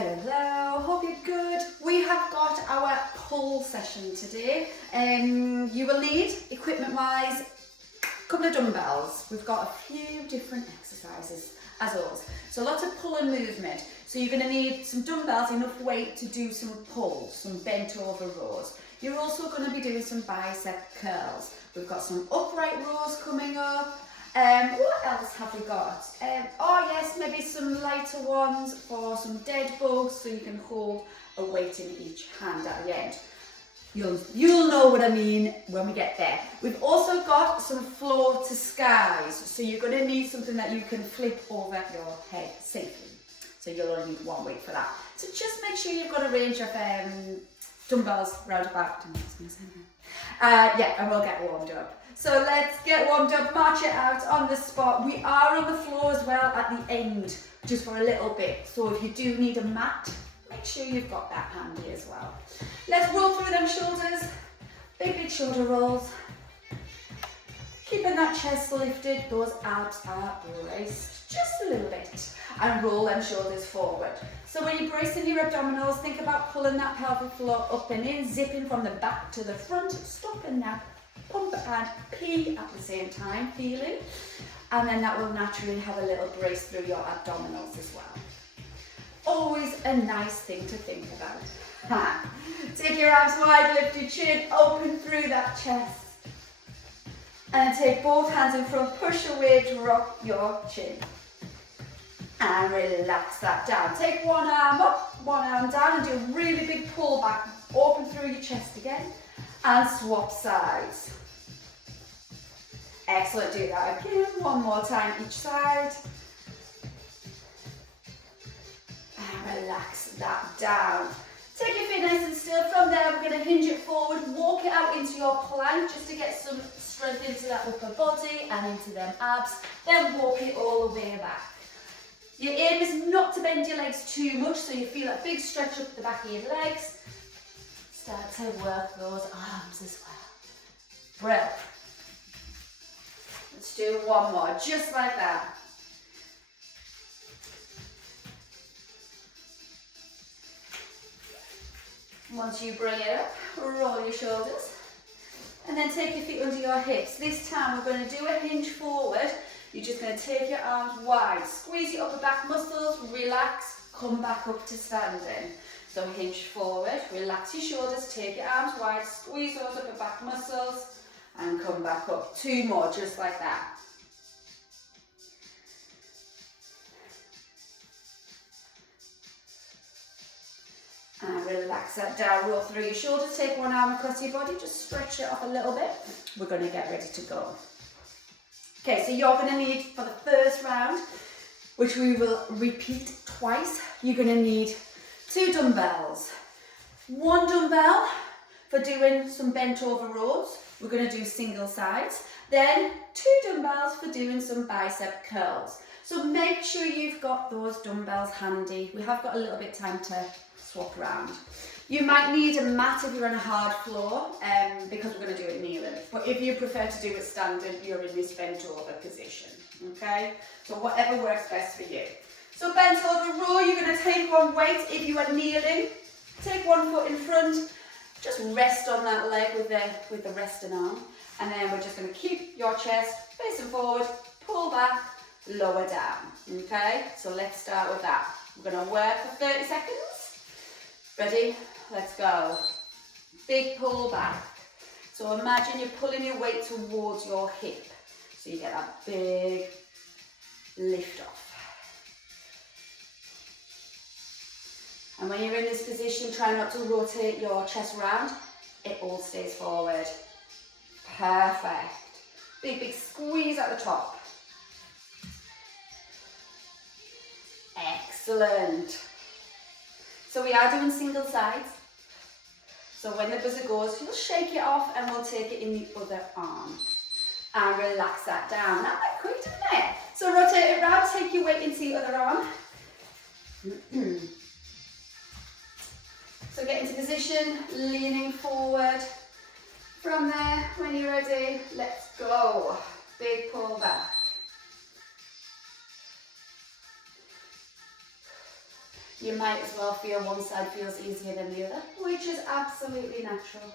Hello, hope you're good. We have got our pull session today. You will need, equipment-wise, a couple of dumbbells. We've got a few different exercises, as always. So lots of pull and movement. So you're going to need some dumbbells, enough weight to do some pulls, some bent over rows. You're also going to be doing some bicep curls. We've got some upright rows coming up. What else have we got? Oh yes, maybe some lighter ones for some dead bugs, so you can hold a weight in each hand at the end. You'll know what I mean when we get there. We've also got some floor to skies, so you're going to need something that you can flip over your head safely. So you'll only need one weight for that. So just make sure you've got a range of dumbbells round about. Yeah, and we'll get warmed up. So let's get warmed up, march it out on the spot. We are on the floor as well at the end, just for a little bit. So if you do need a mat, make sure you've got that handy as well. Let's roll through them shoulders, big shoulder rolls. Keeping that chest lifted, those abs are braced just a little bit. And roll them shoulders forward. So when you're bracing your abdominals, think about pulling that pelvic floor up and in, zipping from the back to the front, stopping that. Pump and pee at the same time, feeling, and then that will naturally have a little brace through your abdominals as well. Always a nice thing to think about. Take your arms wide, lift your chin, open through that chest, and take both hands in front, push away, drop your chin, and relax that down. Take one arm up, one arm down, and do a really big pull back, open through your chest again, and swap sides. Excellent, do that again, one more time each side. And relax that down. Take your feet nice and still. From there, we're going to hinge it forward, walk it out into your plank just to get some strength into that upper body and into them abs. Then walk it all the way back. Your aim is not to bend your legs too much, so you feel that big stretch up the back of your legs. Start to work those arms as well. Breath. Let's do one more, just like that. Once you bring it up, roll your shoulders. And then take your feet under your hips. This time we're going to do a hinge forward. You're just going to take your arms wide. Squeeze your upper back muscles, relax, come back up to standing. So hinge forward, relax your shoulders, take your arms wide, squeeze those upper back muscles, and come back up. Two more, just like that. And relax that down, roll through your shoulders, take one arm across your body, just stretch it off a little bit. We're going to get ready to go. Okay, so you're going to need, for the first round, which we will repeat twice, you're going to need 2 dumbbells. 1 dumbbell for doing some bent over rows. We're going to do single sides. Then 2 dumbbells for doing some bicep curls. So make sure you've got those dumbbells handy. We have got a little bit of time to swap around. You might need a mat if you're on a hard floor, because we're going to do it kneeling. But if you prefer to do it standing, you're in this bent over position. Okay? So whatever works best for you. So bent over row, you're going to take one weight. If you are kneeling, take one foot in front, just rest on that leg with the resting arm, and then we're just going to keep your chest facing forward, pull back, lower down. Okay, so let's start with that. We're going to work for 30 seconds. Ready? Let's go. Big pull back. So imagine you're pulling your weight towards your hip, so you get that big lift off. And when you're in this position, try not to rotate your chest round. It all stays forward. Perfect. Big squeeze at the top. Excellent. So we are doing single sides. So when the buzzer goes, you'll shake it off and we'll take it in the other arm. And relax that down. Not that quick, isn't it? So rotate it around, take your weight into the other arm. So get into position, leaning forward. From there, when you're ready, let's go. Big pull back. You might as well feel one side feels easier than the other, which is absolutely natural.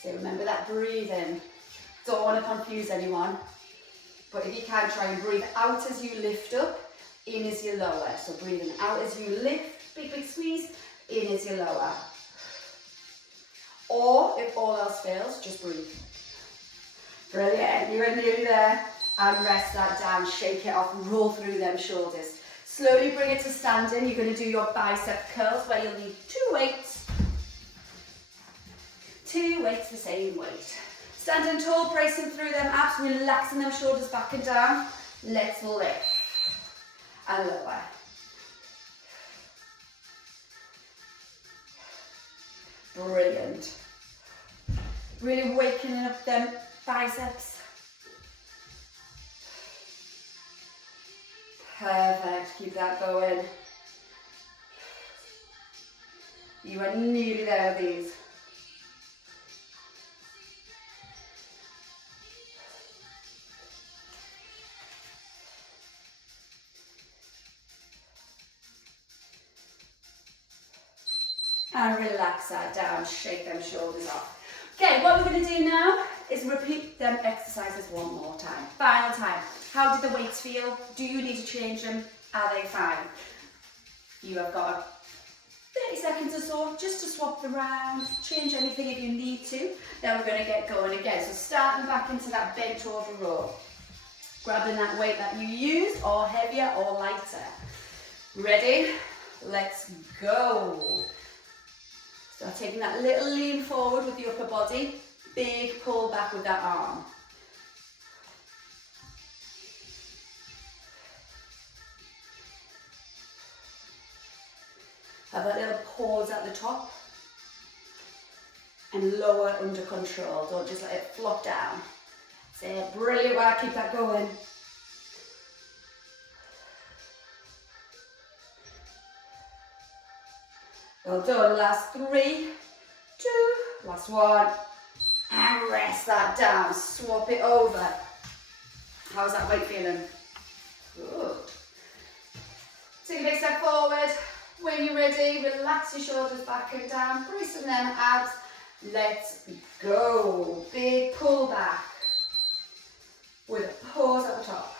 So remember that breathing. Don't want to confuse anyone, but if you can, try and breathe out as you lift up, in as you lower. So breathing out as you lift, big, big squeeze, in as you lower. Or if all else fails, just breathe. Brilliant, you're nearly there. And rest that down, shake it off, roll through them shoulders. Slowly bring it to standing. You're going to do your bicep curls where you'll need 2 weights. 2 weights the same weight. Standing tall, bracing through them abs, relaxing them shoulders back and down. Let's lift and lower. Brilliant. Really waking up them biceps. Perfect, keep that going. You are nearly there with these. And relax that down, shake them shoulders off. Okay, what we're going to do now is repeat them exercises one more time. Final time. How did the weights feel? Do you need to change them? Are they fine? You have got 30 seconds or so just to swap them around, change anything if you need to. Then we're going to get going again. So starting back into that bent over row. Grabbing that weight that you used, or heavier or lighter. Ready? Let's go. Start taking that little lean forward with the upper body. Big pull back with that arm. Have that little pause at the top. And lower under control. Don't just let it flop down. Say, brilliant work, keep that going. Well done, last 3, 2, last 1, and rest that down, swap it over. How's that weight feeling? Good. Take a big step forward. When you're ready, relax your shoulders back and down, bracing them abs. Let's go. Big pull back with a pause at the top.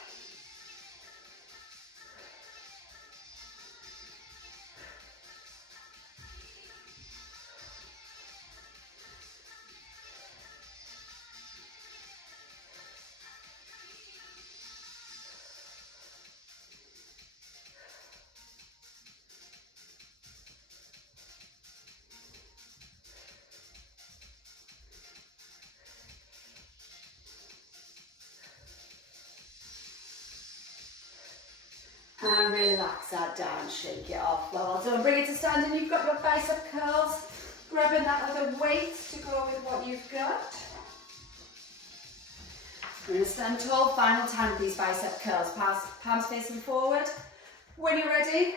And relax that down, shake it off. Well done, bring it to standing. You've got your bicep curls. Grabbing that other weight to go with what you've got. We're going to stand tall, final time with these bicep curls. Palms facing forward. When you're ready,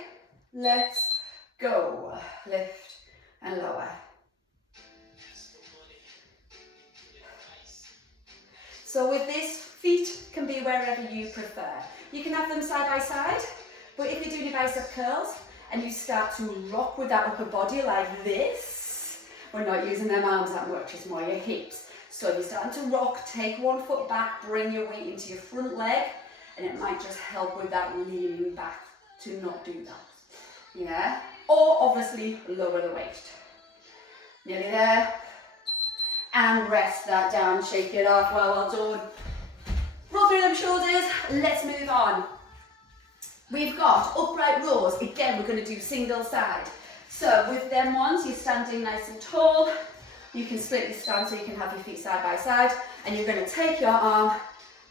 let's go. Lift and lower. So with this, feet can be wherever you prefer. You can have them side by side, but if you're doing your bicep curls and you start to rock with that upper body like this, we're not using them arms that much, it's more your hips. So if you're starting to rock, take one foot back, bring your weight into your front leg, and it might just help with that leaning back to not do that. Yeah? Or obviously lower the weight. Nearly there. And rest that down, shake it off. Well done. Roll through them shoulders, let's move on. We've got upright rows. Again, we're going to do single side. So with them ones, you're standing nice and tall. You can split your stand so you can have your feet side by side. And you're going to take your arm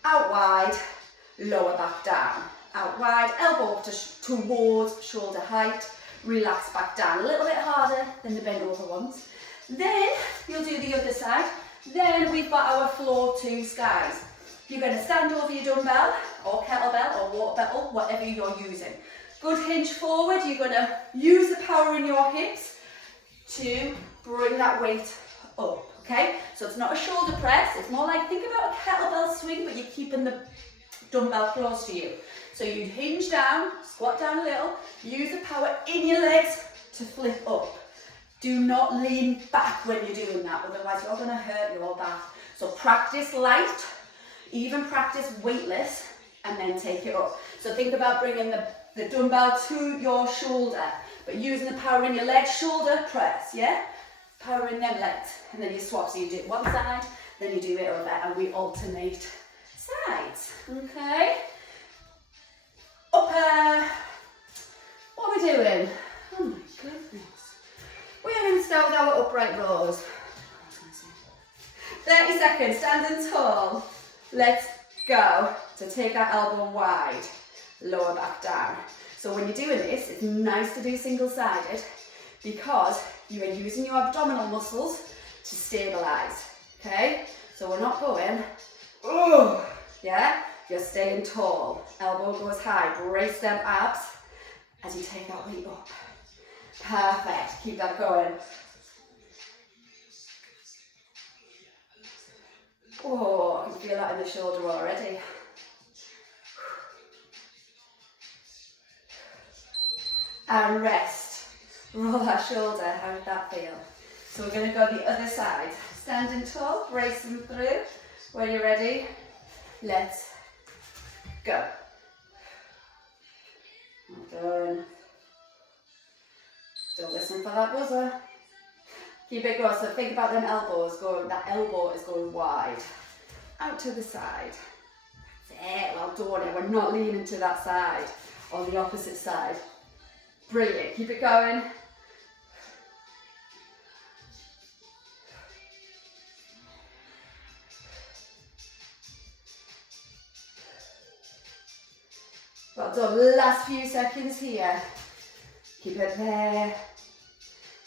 out wide, lower back down. Out wide, elbow up towards shoulder height. Relax back down. A little bit harder than the bent over ones. Then you'll do the other side. Then we've got our floor to skies. You're going to stand over your dumbbell or kettlebell or water bottle, whatever you're using. Good hinge forward. You're going to use the power in your hips to bring that weight up, okay? So it's not a shoulder press. It's more like, think about a kettlebell swing, but you're keeping the dumbbell close to you. So you hinge down, squat down a little, use the power in your legs to flip up. Do not lean back when you're doing that, otherwise you're going to hurt your back. So practice light, even practice weightless, and then take it up. So think about bringing the dumbbell to your shoulder, but using the power in your legs, shoulder press, yeah? Power in them legs, and then you swap. So you do it one side, then you do it over, and we alternate sides, okay? Upper, what are we doing? Oh my goodness. We are going to start with our upright rows. 30 seconds, standing tall. Let's go. So take our elbow wide, lower back down. So when you're doing this, it's nice to do single-sided because you are using your abdominal muscles to stabilize, okay? So we're not going, oh, yeah? You're staying tall. Elbow goes high, brace them abs as you take that weight up. Perfect, keep that going. Oh, I can feel that in the shoulder already. And rest. Roll our shoulder, how did that feel? So we're going to go the other side. Standing tall, brace them through. When you're ready, let's go. Well done. Don't listen for that buzzer. Keep it going. So think about them elbows going, that elbow is going wide. Out to the side. That's it. Well done. We're not leaning to that side or the opposite side. Brilliant. Keep it going. Well done. Last few seconds here. Keep it there.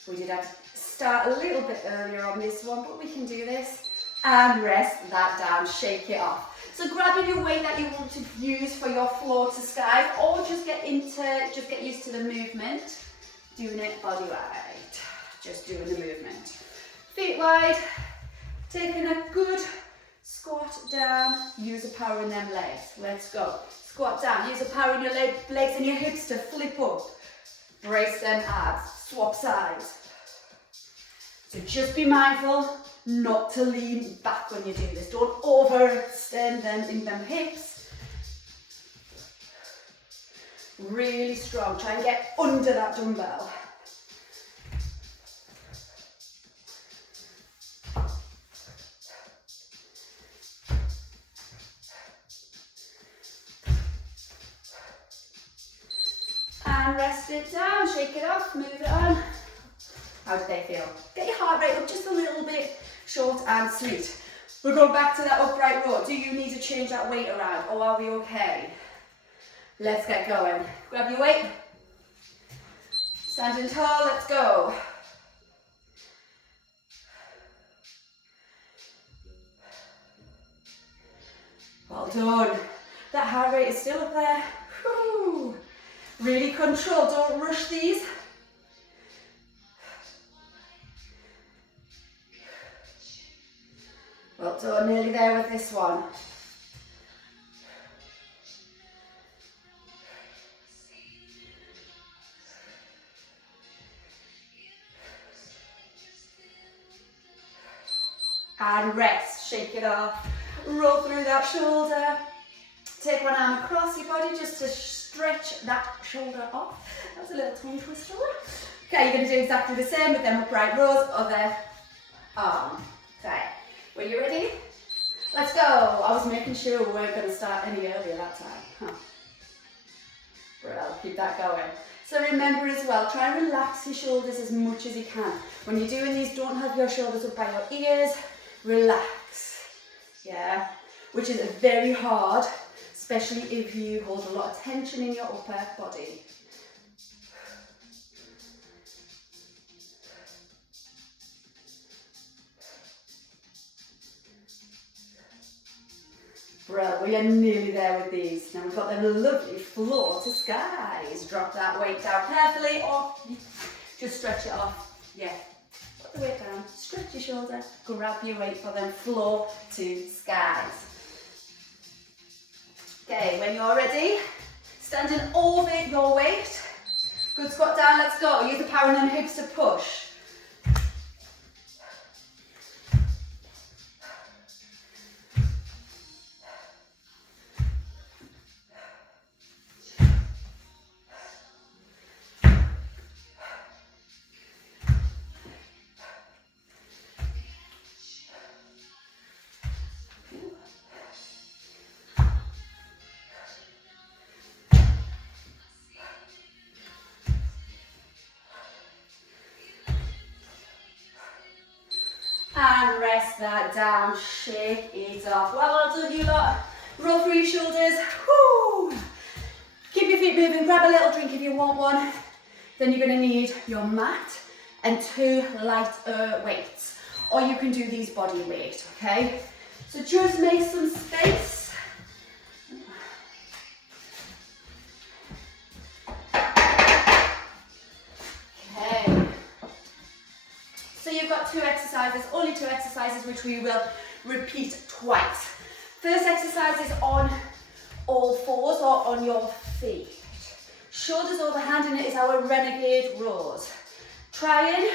We did have to start a little bit earlier on this one, but we can do this. And rest that down, shake it off. So grabbing your weight that you want to use for your floor to sky, or just get used to the movement. Doing it body wide, just doing the movement. Feet wide, taking a good squat down, use the power in them legs. Let's go. Squat down, use the power in your legs and your hips to flip up. Brace them abs, swap sides. So just be mindful not to lean back when you do this. Don't overextend them in them hips. Really strong. Try and get under that dumbbell. And rest it down, shake it off, move it on. How do they feel? Get your heart rate up just a little bit, short and sweet. We're going back to that upright row. Do you need to change that weight around, or are we okay? Let's get going. Grab your weight. Standing tall, let's go. Well done. That heart rate is still up there. Whew. Really control, don't rush these. Well done, nearly there with this one. And rest, shake it off. Roll through that shoulder. Take one arm across your body just to stretch that shoulder off. That's a little tongue twister. Okay, you're going to do exactly the same with them upright rows, other arm. Okay, were you ready? Let's go. I was making sure we weren't going to start any earlier that time. Well, keep that going. So remember as well, try and relax your shoulders as much as you can. When you're doing these, don't have your shoulders up by your ears. Relax. Yeah, which is very hard, especially if you hold a lot of tension in your upper body. Bro, we are nearly there with these. Now we've got them lovely floor to skies. Drop that weight down carefully, or just stretch it off. Yeah, put the weight down, stretch your shoulder, grab your weight for them floor to skies. Okay, when you're ready, standing over your weight. Good squat down, let's go. Use the power in the hips to push. And rest that down, shake it off. Well done, you lot. Roll through your shoulders. Woo. Keep your feet moving, grab a little drink if you want one. Then you're going to need your mat and 2 lighter weights. Or you can do these body weight, okay? So just make some space. Okay. So you've got 2 exercises, only 2 exercises, which we will repeat twice. First exercise is on all fours or on your feet. Shoulders over hand, and it is our renegade rows. Trying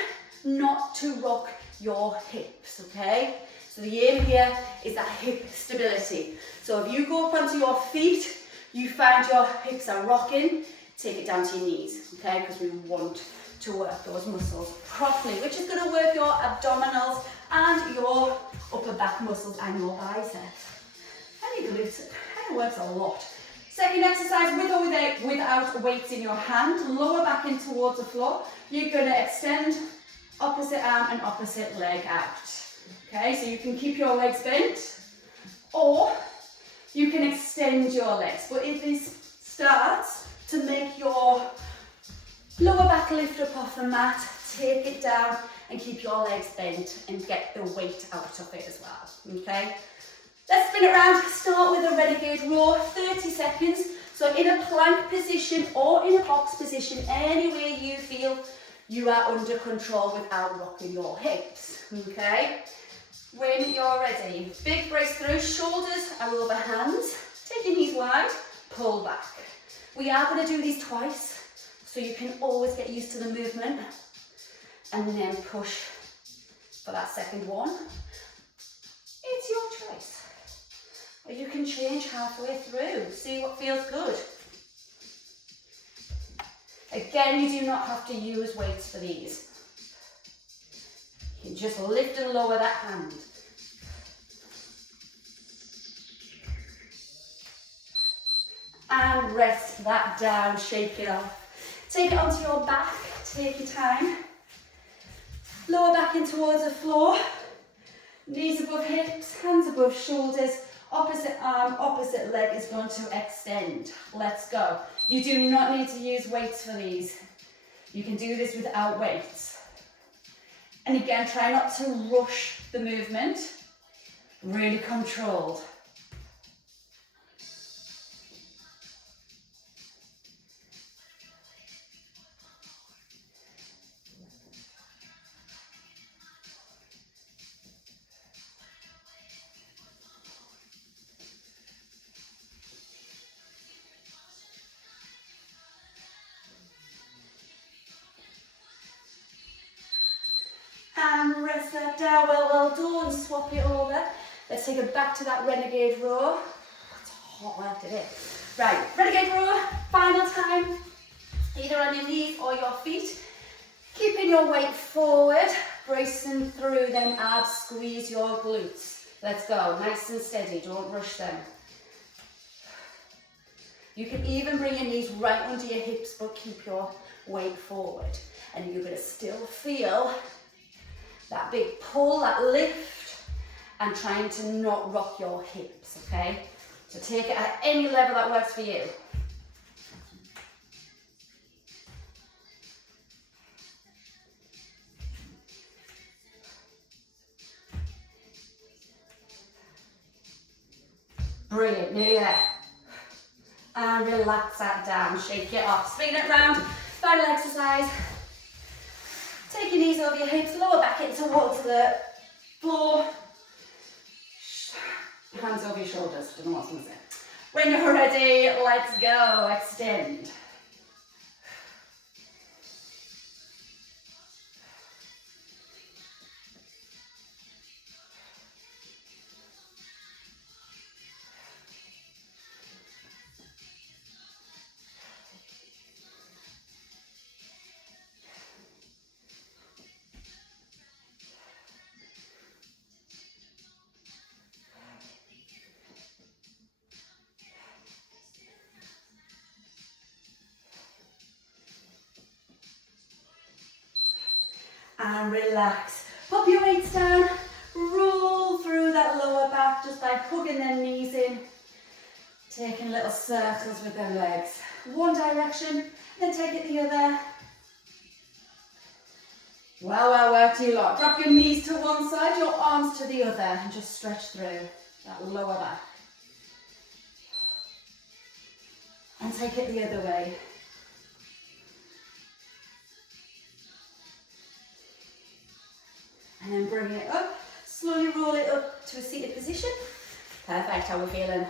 not to rock your hips, okay? So the aim here is that hip stability. So if you go up onto your feet, you find your hips are rocking, take it down to your knees, okay? Because we want to work those muscles properly, which is going to work your abdominals and your upper back muscles and your biceps. And your glutes, it kind of works a lot. Second exercise, with or without weights in your hand, lower back in towards the floor. You're going to extend opposite arm and opposite leg out. Okay, so you can keep your legs bent, or you can extend your legs. But if this starts to make your lower back lift up off the mat, take it down and keep your legs bent and get the weight out of it as well, okay? Let's spin it around. Start with a renegade row, 30 seconds. So in a plank position or in a box position, anywhere you feel you are under control without rocking your hips, okay? When you're ready, big brace through, shoulders are over hands, take your knees wide, pull back. We are going to do these twice, so you can always get used to the movement and then push for that second one. It's your choice. Or you can change halfway through, see what feels good. Again, you do not have to use weights for these. You can just lift and lower that hand. And rest that down, shake it off. Take it onto your back, take your time. Lower back in towards the floor. Knees above hips, hands above shoulders. Opposite arm, opposite leg is going to extend. Let's go. You do not need to use weights for these. You can do this without weights. And again, try not to rush the movement. Really controlled. And rest that down, well done, swap it over. Let's take it back to that renegade row. It's hot work today. Right, renegade row, final time. Either on your knees or your feet. Keeping your weight forward, bracing through them abs, squeeze your glutes. Let's go, nice and steady, don't rush them. You can even bring your knees right under your hips, but keep your weight forward. And you're gonna still feel that big pull, that lift, and trying to not rock your hips, okay? So take it at any level that works for you. Brilliant, nearly there. And relax that down, shake it off. Swing it round, final exercise. Take your knees over your hips, lower back in towards the floor. Hands over your shoulders, don't know what I was going to say. When you're ready, let's go. Extend. And relax. Pop your weights down. Roll through that lower back just by hugging them knees in. Taking little circles with their legs. One direction, then take it the other. Well worked, you lot. Drop your knees to one side, your arms to the other, and just stretch through that lower back. And take it the other way. And then bring it up. Slowly roll it up to a seated position. Perfect, how are we feeling?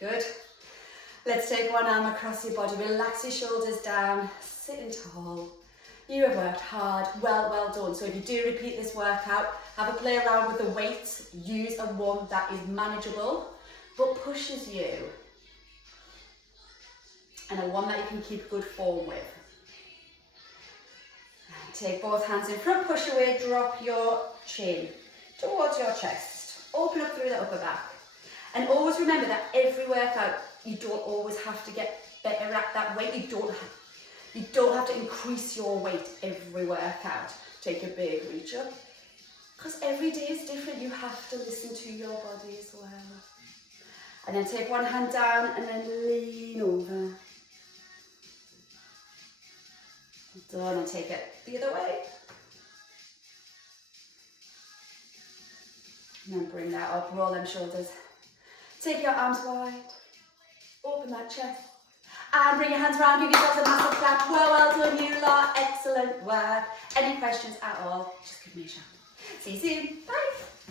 Good. Let's take one arm across your body. Relax your shoulders down. Sitting tall. You have worked hard. Well done. So if you do repeat this workout, have a play around with the weights. Use a one that is manageable, but pushes you. And a one that you can keep good form with. Take both hands in front, push away, drop your chin towards your chest. Open up through the upper back. And always remember that every workout, you don't always have to get better at that weight. You don't have to increase your weight every workout. Take a big reach up. Because every day is different. You have to listen to your body as well. And then take one hand down and then lean over. Done, and take it the other way. And then bring that up, roll them shoulders. Take your arms wide, open that chest. And bring your hands around, give yourselves a massive clap. Well done, you lot, excellent work. Any questions at all, just give me a shout. See you soon, bye.